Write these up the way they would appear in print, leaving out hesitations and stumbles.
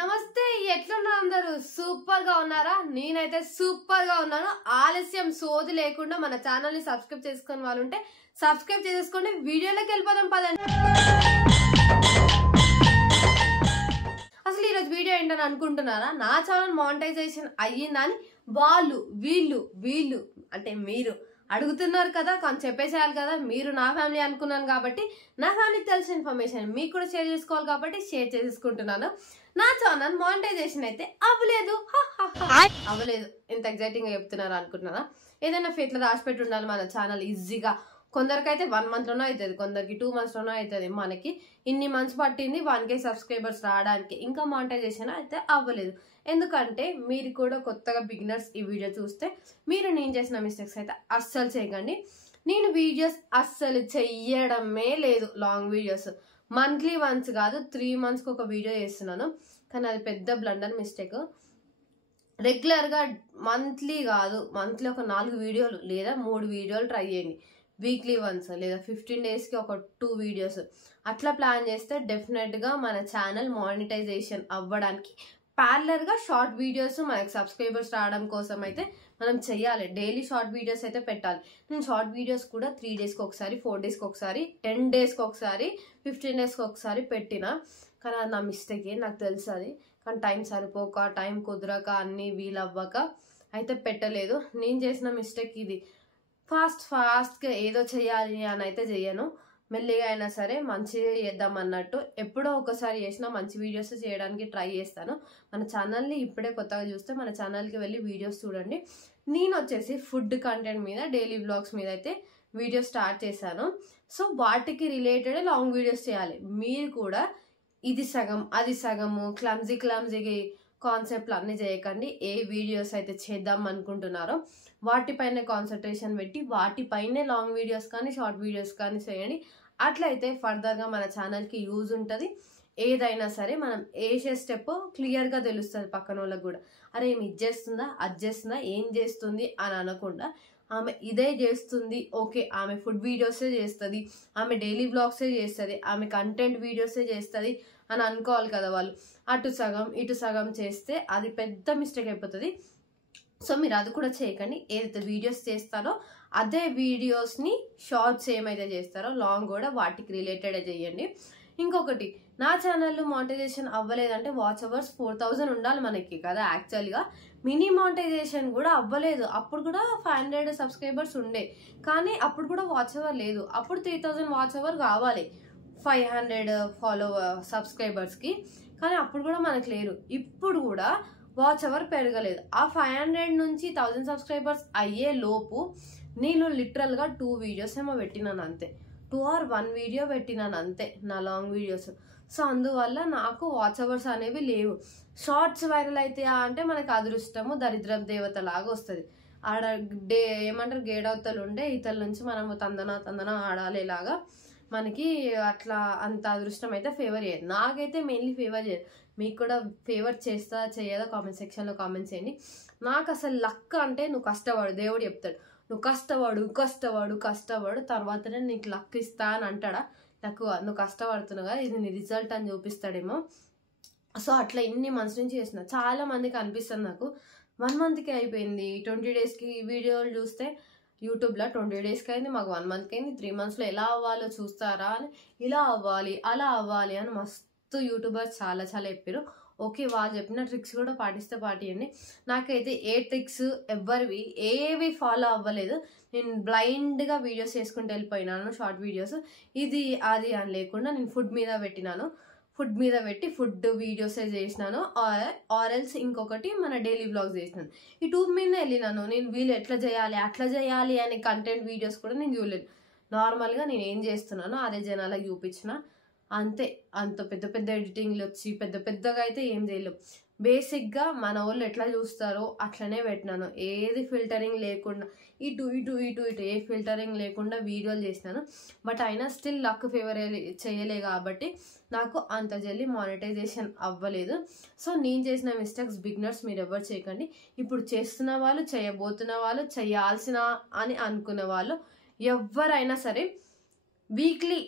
నమస్తే ఎట్లున్నారు అందరూ సూపర్ గా ఉన్నారా నేనైతే సూపర్ గా ఉన్నాను ఆలస్యం సోది లేకుండా మన ఛానల్ ని సబ్స్క్రైబ్ చేసుకునే వాళ్ళు ఉంటే సబ్స్క్రైబ్ చేసుకోండి వీడియోలోకి వెళ్ళిపోదాం పదండి అసలు ఈ రోజు వీడియో ఏంటని అనుకుంటున్నారా నా ఛానల్ మానిటైజేషన్ అయ్యిందని వాళ్ళు వీళ్ళు అంటే మీరు అడుగుతున్నారు కదా కొంచెం చెప్పేసేయాలి కదా మీరు నా ఫ్యామిలీ అనుకున్నాను కాబట్టి నా ఫ్యామిలీకి తెలిసిన ఇన్ఫర్మేషన్ మీకు కూడా షేర్ చేసుకోవాలి కాబట్టి షేర్ చేసుకుంటున్నాను నా ఛానల్ మానిటైజేషన్ అయితే అవ్వలేదు ఇంత ఎగ్జైటింగ్ గా చెప్తున్నారు అనుకుంటున్నారా ఏదైనా ఫేట్ లో రాసి పెట్టి ఉండాలి మన ఛానల్ ఈజీగా కొందరికైతే 1 month లోనే అవుతుంది కొందరికి 2 months లోనే అవుతుంది మనకి ఇన్ని మంత్స్ పట్టింది 1K సబ్స్క్రైబర్స్ రావడానికి ఇంకా మానిటైజేషన్ అయితే అవ్వలేదు ఎందుకంటే మీరు కూడా కొత్తగా బిగినర్స్ ఈ వీడియో చూస్తే మీరు నేను చేసిన మిస్టేక్స్ అయితే అస్సలు చేయకండి నేను వీడియోస్ అస్సలు చెయ్యడమే లేదు లాంగ్ వీడియోస్ మంత్లీ వన్స్ కాదు 3 monthsకి ఒక వీడియో చేస్తున్నాను కానీ అది పెద్ద బ్లండర్ మిస్టేక్ రెగ్యులర్గా మంత్లీ కాదు మంత్లీ ఒక 4 వీడియోలు లేదా 3 వీడియోలు ట్రై చేయండి వీక్లీ వన్స్ లేదా 15 daysకి ఒక 2 వీడియోస్ అట్లా ప్లాన్ చేస్తే డెఫినెట్గా మన ఛానల్ మానిటైజేషన్ అవ్వడానికి ప్యారలర్గా షార్ట్ వీడియోస్ మనకి సబ్స్క్రైబర్స్ రావడం కోసం అయితే మనం చెయ్యాలి డైలీ షార్ట్ వీడియోస్ అయితే పెట్టాలి నేను షార్ట్ వీడియోస్ కూడా 3 daysకి ఒకసారి 4 daysకి ఒకసారి 10 daysకి ఒకసారి 15 daysకి ఒకసారి పెట్టినా కానీ అది నా మిస్టేకే నాకు తెలుసు అది కానీ టైం సరిపోక టైం కుదరక అన్నీ వీలవ్వక అయితే పెట్టలేదు నేను చేసిన మిస్టేక్ ఇది ఫాస్ట్గా ఏదో చెయ్యాలి అని అయితే చెయ్యను మెల్లిగా అయినా సరే మంచిగా చేద్దాం అన్నట్టు ఎప్పుడో ఒకసారి చేసినా మంచి వీడియోస్ చేయడానికి ట్రై చేస్తాను మన ఛానల్ని ఇప్పుడే కొత్తగా చూస్తే మన ఛానల్కి వెళ్ళి వీడియోస్ చూడండి నేను వచ్చేసి ఫుడ్ కంటెంట్ మీద డైలీ వ్లాగ్స్ మీద అయితే వీడియో స్టార్ట్ చేశాను సో వాటికి రిలేటెడ్ లాంగ్ వీడియోస్ చేయాలి మీరు కూడా ఇది సగం అది సగము క్లమ్జీ కాన్సెప్ట్లు అన్నీ చేయకండి ఏ వీడియోస్ అయితే చేద్దాం అనుకుంటున్నారో వాటిపైనే కాన్సన్ట్రేషన్ పెట్టి వాటిపైనే లాంగ్ వీడియోస్ కానీ షార్ట్ వీడియోస్ కానీ చేయండి అట్లయితే ఫర్దర్గా మన ఛానల్కి యూజ్ ఉంటుంది ఏదైనా సరే మనం వేసే స్టెప్ క్లియర్గా తెలుస్తుంది పక్కన వాళ్ళకి కూడా అరే ఏమి ఇది చేస్తుందా అది చేస్తుందా ఏం చేస్తుంది అని అనకుండా ఆమె ఇదే చేస్తుంది ఓకే ఆమె ఫుడ్ వీడియోసే చేస్తుంది ఆమె డైలీ వ్లాగ్సే చేస్తుంది ఆమె కంటెంట్ వీడియోసే చేస్తుంది అని అనుకోవాలి కదా వాళ్ళు అటు సగం ఇటు సగం చేస్తే అది పెద్ద మిస్టేక్ అయిపోతుంది సో మీరు అది కూడా చేయకండి ఏదైతే వీడియోస్ చేస్తారో అదే వీడియోస్ని షార్ట్స్ ఏమైతే చేస్తారో లాంగ్ కూడా వాటికి రిలేటెడ్ చేయండి ఇంకొకటి నా ఛానల్లో మానిటైజేషన్ అవ్వలేదంటే వాచ్ అవర్స్ 4000 ఉండాలి మనకి కదా యాక్చువల్గా మినీ మానిటైజేషన్ కూడా అవ్వలేదు అప్పుడు కూడా 500 సబ్స్క్రైబర్స్ ఉండే కానీ అప్పుడు కూడా వాచ్ అవర్ లేదు అప్పుడు 3000 వాచ్ అవర్ కావాలి 500 సబ్స్క్రైబర్స్కి కానీ అప్పుడు కూడా మనకు లేరు ఇప్పుడు కూడా వాచ్ అవర్ పెరగలేదు ఆ 500 నుంచి 1000 సబ్స్క్రైబర్స్ అయ్యే లోపు నేను లిటరల్గా 2 వీడియోస్ ఏమో పెట్టినాను అంతే 2 or 1 వీడియో పెట్టినాను అంతే నా లాంగ్ వీడియోస్ సో అందువల్ల నాకు వాచ్ అవర్స్ అనేవి లేవు షార్ట్స్ వైరల్ అయితే అంటే మనకు అదృష్టము దరిద్ర దేవత లాగా వస్తుంది ఆడ ఏమంటారు గేడవతలు ఉండే ఇతల నుంచి మనము తందన ఆడాలేలాగా మనకి అట్లా అంత అదృష్టం అయితే ఫేవర్ చేయదు నాకైతే మెయిన్లీ ఫేవర్ చేయదు మీకు కూడా ఫేవర్ చేస్తా చేయదా కామెంట్ సెక్షన్లో కామెంట్ చేయండి నాకు అసలు లక్ అంటే నువ్వు కష్టపడు దేవుడు చెప్తాడు నువ్వు కష్టపడు తర్వాతనే నీకు లక్ ఇస్తా అని అంటాడా నాకు నువ్వు కష్టపడుతున్నావు కదా ఇది నీ రిజల్ట్ అని చూపిస్తాడేమో సో అట్లా ఇన్ని మంత్స్ నుంచి చేసిన చాలా మందికి అనిపిస్తుంది నాకు 1 monthకి అయిపోయింది 20 daysకి వీడియోలు చూస్తే యూట్యూబ్లో 20 daysకి అయింది మాకు 1 monthకి అయింది 3 monthsలో ఎలా అవ్వాలో చూస్తారా అని ఇలా అవ్వాలి అలా అవ్వాలి అని మస్తు యూట్యూబర్స్ చాలా చెప్పారు ఓకే వాళ్ళు చెప్పిన ట్రిక్స్ కూడా పాటియండి నాకైతే ఏ ట్రిక్స్ ఎవరివి ఏవి ఫాలో అవ్వలేదు నేను బ్లైండ్గా వీడియోస్ చేసుకుంటూ వెళ్ళిపోయినాను షార్ట్ వీడియోస్ ఇది అది అని లేకుండా నేను ఫుడ్ మీద పెట్టి ఫుడ్ వీడియోసే చేసినాను ఆర్ఎల్స్ ఇంకొకటి మన డైలీ వ్లాగ్స్ చేసినాను ఈ 2 మీద వెళ్ళినాను నేను వీళ్ళు ఎట్లా చేయాలి అట్లా చేయాలి అనే కంటెంట్ వీడియోస్ కూడా నేను చూడలేదు నార్మల్గా నేను ఏం చేస్తున్నానో అదే జనాలకు చూపించిన అంతే అంత పెద్ద ఎడిటింగ్లు వచ్చి పెద్దగా అయితే ఏం చేయలేవు బేసిక్గా మన వాళ్ళు ఎట్లా చూస్తారో అట్లనే పెట్టినాను ఏది ఫిల్టరింగ్ లేకుండా ఇటు ఏ ఫిల్టరింగ్ లేకుండా వీడియోలు చేసినాను బట్ అయినా స్టిల్ లక్ ఫేవర్ చేయలే కాబట్టి నాకు అంత జల్దీ మానిటైజేషన్ అవ్వలేదు సో నేను చేసిన మిస్టేక్స్ బిగినర్స్ మీరు ఎవరు చేయకండి ఇప్పుడు చేస్తున్న వాళ్ళు చేయబోతున్న వాళ్ళు చేయాల్సిన అని అనుకునే వాళ్ళు ఎవరైనా సరే వీక్లీ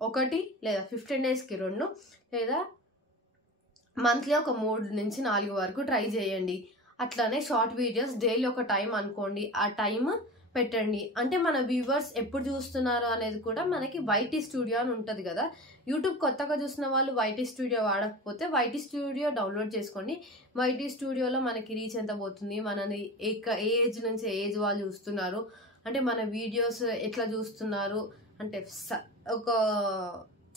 1 లేదా 15 daysకి 2 లేదా మంత్లీ ఒక 3 నుంచి 4 వరకు ట్రై చేయండి. అట్లానే షార్ట్ వీడియోస్ డైలీ ఒక టైం అనుకోండి, ఆ టైం పెట్టండి. అంటే మన వ్యూవర్స్ ఎప్పుడు చూస్తున్నారు అనేది కూడా మనకి వైటీ స్టూడియో అని ఉంటుంది కదా. యూట్యూబ్ కొత్తగా చూసిన వాళ్ళు వైటీ స్టూడియో వాడకపోతే వైటీ స్టూడియో డౌన్లోడ్ చేసుకోండి. వైటీ స్టూడియోలో మనకి రీచ్ ఎంత పోతుంది, మనని ఏ ఏజ్ నుంచి ఏజ్ వాళ్ళు చూస్తున్నారు, అంటే మన వీడియోస్ ఎట్లా చూస్తున్నారు, అంటే ఒక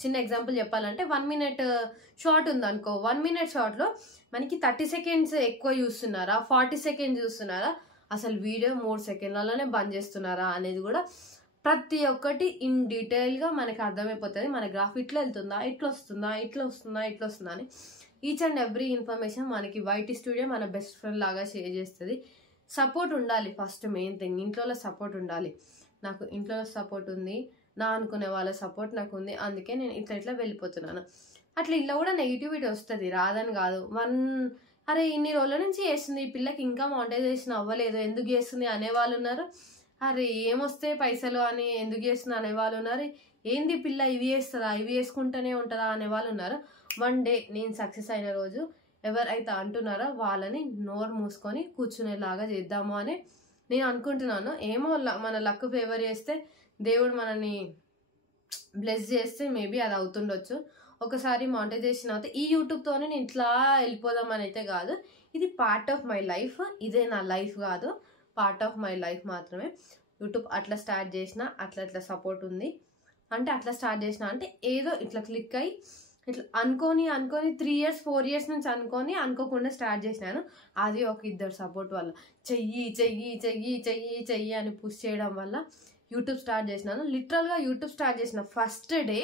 చిన్న ఎగ్జాంపుల్ చెప్పాలంటే 1 మినిట్ షార్ట్ ఉందనుకో, 1 మినిట్ షార్ట్లో మనకి 30 సెకండ్స్ ఎక్కువ చూస్తున్నారా, 40 సెకండ్స్ చూస్తున్నారా, అసలు వీడియో 3 సెకండ్లలోనే బంద్ చేస్తున్నారా అనేది కూడా ప్రతి ఒక్కటి ఇన్ డీటెయిల్గా మనకి అర్థమైపోతుంది. మన గ్రాఫ్ ఇట్లా వెళ్తుందా, ఇట్లా వస్తుందా, ఇట్లా వస్తుందా, ఇట్లా వస్తుందా అని ఈచ్ అండ్ ఎవ్రీ ఇన్ఫర్మేషన్ మనకి వైటీ స్టూడియో మన బెస్ట్ ఫ్రెండ్ లాగా షేర్ చేస్తుంది. సపోర్ట్ ఉండాలి, ఫస్ట్ మెయిన్ థింగ్ ఇంట్లో సపోర్ట్ ఉండాలి. నాకు ఇంట్లో సపోర్ట్ ఉంది, నా అనుకునే వాళ్ళ సపోర్ట్ నాకు ఉంది, అందుకే నేను ఇట్లా వెళ్ళిపోతున్నాను. అట్లా ఇలా కూడా నెగిటివిటీ వస్తుంది, రాదని కాదు. అరే ఇన్ని రోజుల నుంచి చేస్తుంది ఈ పిల్లకి, ఇంకా మానిటైజేషన్ అవ్వలేదు, ఎందుకు చేస్తుంది అనేవాళ్ళు ఉన్నారు. అరే ఏమొస్తే పైసలు అని ఎందుకు చేస్తుంది అనేవాళ్ళు ఉన్నారు. ఏంది పిల్ల ఇవి చేస్తుందా, ఇవి చేసుకుంటూనే ఉంటుందా అనేవాళ్ళు ఉన్నారు. వన్ డే నేను సక్సెస్ అయిన రోజు ఎవరైతే అంటున్నారో వాళ్ళని నోరు మూసుకొని కూర్చునేలాగా చేద్దాము అని నేను అనుకుంటున్నాను. ఏమో మన లక్ ఫేవర్ చేస్తే, దేవుడు మనని బ్లెస్ చేస్తే మేబీ అది అవుతుండొచ్చు. ఒకసారి మానిటైజేషన్ అవుతే ఈ యూట్యూబ్తోనే నేను ఇట్లా వెళ్ళిపోదామని అయితే కాదు. ఇది పార్ట్ ఆఫ్ మై లైఫ్, ఇదే నా లైఫ్ కాదు, పార్ట్ ఆఫ్ మై లైఫ్ మాత్రమే. యూట్యూబ్ అట్లా స్టార్ట్ చేసిన, అట్లా సపోర్ట్ ఉంది. అంటే అట్లా స్టార్ట్ చేసిన అంటే ఏదో ఇట్లా క్లిక్ అయ్యి ఇట్లా అనుకొని 3 years 4 years నుంచి అనుకోకుండా స్టార్ట్ చేసినాను. అది ఒక 2 సపోర్ట్ వల్ల చెయ్యి చెయ్యి చెయ్యి చెయ్యి చెయ్యి అని పుష్ చేయడం వల్ల యూట్యూబ్ స్టార్ట్ చేసినాను. లిటరల్గా యూట్యూబ్ స్టార్ట్ చేసిన ఫస్ట్ డే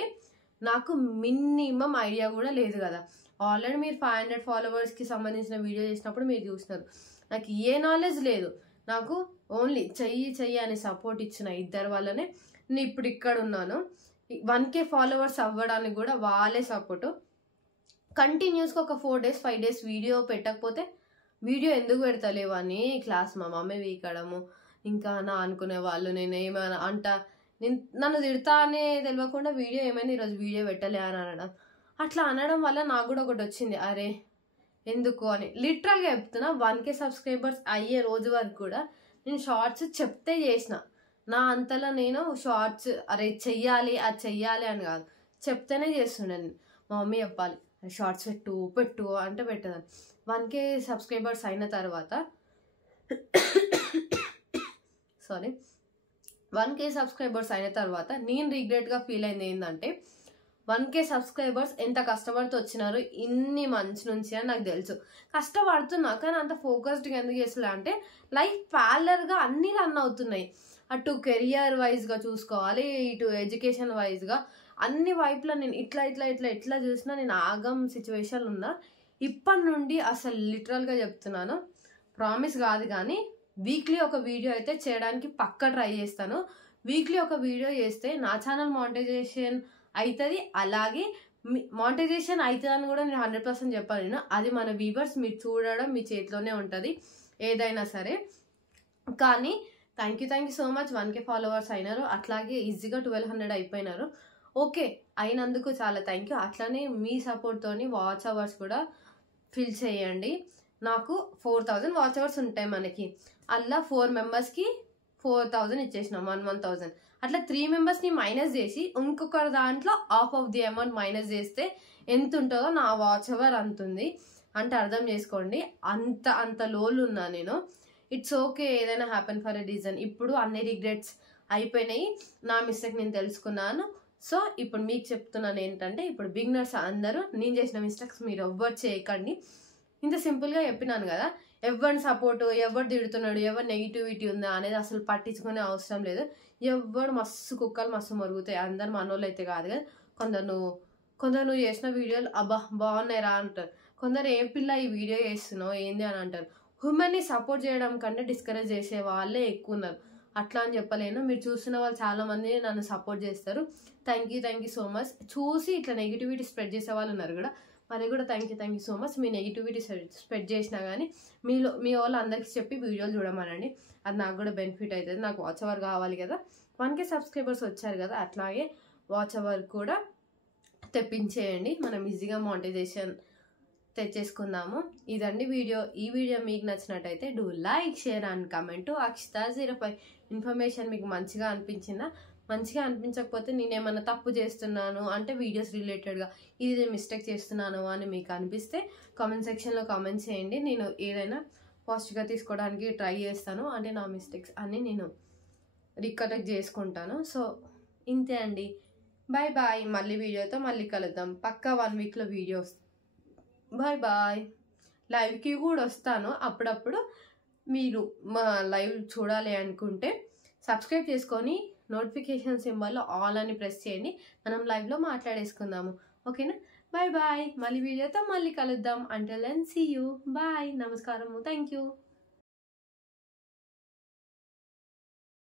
నాకు మినిమం ఐడియా కూడా లేదు కదా. ఆల్రెడీ మీరు 500 ఫాలోవర్స్కి సంబంధించిన వీడియో చేసినప్పుడు మీరు చూసినారు. నాకు ఏ నాలెడ్జ్ లేదు, నాకు ఓన్లీ చెయ్యి అని సపోర్ట్ ఇచ్చిన 2 వల్లనే నేను ఇప్పుడు ఇక్కడ ఉన్నాను. 1K ఫాలోవర్స్ అవ్వడానికి కూడా వాళ్ళే సపోర్టు. కంటిన్యూస్గా ఒక 4 days 5 days వీడియో పెట్టకపోతే వీడియో ఎందుకు పెడతలేవు అని క్లాస్ మా మమ్మీ వీకడము, ఇంకా నా అనుకునే వాళ్ళు నేను ఏమైనా నన్ను తిడతా అనే తెలియకుండా వీడియో ఏమైనా ఈరోజు వీడియో పెట్టలే అని అనడం. అట్లా అనడం వల్ల నాకు కూడా ఒకటి వచ్చింది, అరే ఎందుకు అని. లిటరల్గా చెప్తున్నా, 1K సబ్స్క్రైబర్స్ అయ్యే రోజు వరకు కూడా నేను షార్ట్స్ చెప్తే చేసిన. నా అంతలో నేను షార్ట్స్ అరే చెయ్యాలి అది చెయ్యాలి అని కాదు, చెప్తేనే చేస్తున్నాను. మా మమ్మీ చెప్పాలి షార్ట్స్ పెట్టు అంటే పెట్టేదాన్ని. 1K సబ్స్క్రైబర్స్ అయిన తర్వాత 1K సబ్స్క్రైబర్స్ అయిన తర్వాత నేను రిగ్రెట్గా ఫీల్ అయింది ఏంటంటే, 1K సబ్స్క్రైబర్స్ ఎంత కష్టపడుతూ వచ్చినారు ఇన్ని మంత్స్ నుంచి అని నాకు తెలుసు. కష్టపడుతున్నా కానీ అంత ఫోకస్డ్గా ఎందుకు చేస్తున్నా అంటే లైఫ్ ప్యారలర్గా అన్నీ రన్ అవుతున్నాయి. అటు కెరియర్ వైజ్గా చూసుకోవాలి, ఇటు ఎడ్యుకేషన్ వైజ్గా అన్ని వైపులో నేను ఇట్లా చూసినా నేను ఆగం సిచ్యువేషన్ ఉన్నా. ఇప్పటి నుండి అసలు లిటరల్గా చెప్తున్నాను, ప్రామిస్ కాదు కానీ వీక్లీ ఒక వీడియో అయితే చేయడానికి పక్కా ట్రై చేస్తాను. వీక్లీ ఒక వీడియో చేస్తే నా ఛానల్ మానిటైజేషన్ అవుతుంది. అలాగే మానిటైజేషన్ అవుతుందని కూడా నేను 100% చెప్పాను. నేను అది మన వ్యూవర్స్ మీరు చూడడం మీ చేతిలోనే ఉంటుంది ఏదైనా సరే. కానీ thank you so much 1K followers అయినారు, అట్లాగే ఈజీగా 1200 అయిపోయినారు. ఓకే అయినందుకు చాలా థ్యాంక్ యూ. అట్లానే మీ సపోర్ట్తోని వాచ్ అవర్స్ కూడా ఫిల్ చేయండి. నాకు 4000 వాచ్ అవర్స్ ఉంటాయి మనకి, అలా 4 మెంబర్స్కి 4000 ఇచ్చేసినాం, 11,000. అట్లా 3 మెంబర్స్ని మైనస్ చేసి ఇంకొకరి దాంట్లో half of the amount minus చేస్తే ఎంత ఉంటుందో నా వాచ్ అవర్ అంతుంది. అంటే అర్థం చేసుకోండి, అంత లోలు ఉన్నా నేను. ఇట్స్ ఓకే, ఏదైనా హ్యాపెన్ ఫర్ ఎ రీజన్. ఇప్పుడు అన్ని రిగ్రెట్స్ అయిపోయినాయి, నా మిస్టేక్ నేను తెలుసుకున్నాను. సో ఇప్పుడు మీకు చెప్తున్నాను ఏంటంటే, ఇప్పుడు బిగినర్స్ అందరూ నేను చేసిన మిస్టేక్స్ మీరు ఎవ్వరు చేయకండి. ఇంత సింపుల్గా చెప్పినాను కదా. ఎవరిని సపోర్టు, ఎవరు తిడుతున్నాడు, ఎవరు నెగిటివిటీ ఉందా అనేది అసలు పట్టించుకునే అవసరం లేదు. ఎవరు మస్తు కుక్కలు మస్తు మరుగుతాయి, అందరు మనోళ్ళు అయితే కాదు కదా. కొందరు నువ్వు చేసిన వీడియోలు అబ్బా బాగున్నాయిరా అంటారు, కొందరు ఏ పిల్ల ఈ వీడియో చేస్తున్నావు ఏంది అని అంటారు. హ్యూమన్ని సపోర్ట్ చేయడం కంటే డిస్కరేజ్ చేసే వాళ్ళే ఎక్కువ ఉన్నారు. అట్లా అని చెప్పలేను, మీరు చూస్తున్న వాళ్ళు చాలామంది నన్ను సపోర్ట్ చేస్తారు. Thank you so much. చూసి ఇట్లా నెగిటివిటీ స్ప్రెడ్ చేసే వాళ్ళు ఉన్నారు కూడా, మరి కూడా thank you so much. Me negativity spread చేసినా కానీ మీ వాళ్ళు అందరికీ చెప్పి వీడియోలు చూడమనండి, అది నాకు కూడా బెనిఫిట్ అవుతుంది. నాకు వాచ్ అవర్ కావాలి కదా, 1K సబ్స్క్రైబర్స్ వచ్చారు కదా, అట్లాగే వాచ్ అవర్ కూడా తెప్పించేయండి. మనం ఈజీగా మానిటైజేషన్ తెచ్చేసుకుందాము. ఇదండి వీడియో. ఈ వీడియో మీకు నచ్చినట్టయితే do like, share and comment. Akshita05 information మీకు మంచిగా అనిపించిందా? మంచిగా అనిపించకపోతే నేనేమన్నా తప్పు చేస్తున్నాను అంటే వీడియోస్ రిలేటెడ్గా ఇది మిస్టేక్ చేస్తున్నాను అని మీకు అనిపిస్తే కామెంట్ సెక్షన్లో కామెంట్ చేయండి. నేను ఏదైనా పాజిటివ్గా తీసుకోవడానికి ట్రై చేస్తాను. అంటే నా మిస్టేక్స్ అన్నీ నేను రికరెక్ట్ చేసుకుంటాను. సో ఇంతే అండి. Bye bye. మళ్ళీ వీడియోతో మళ్ళీ కలుద్దాం. పక్కా 1 వీక్లో వీడియోస్. Bye bye. లైవ్కి కూడా వస్తాను అప్పుడప్పుడు. మీరు మా లైవ్ చూడాలి అనుకుంటే సబ్స్క్రైబ్ చేసుకొని నోటిఫికేషన్ సింబల్లో ఆల్ అని ప్రెస్ చేయండి. మనం లైవ్లో మాట్లాడేసుకుందాము. ఓకేనా? Bye bye. మళ్ళీ వీడియోతో మళ్ళీ కలుద్దాం. Until then see you. Bye. నమస్కారము. Thank you.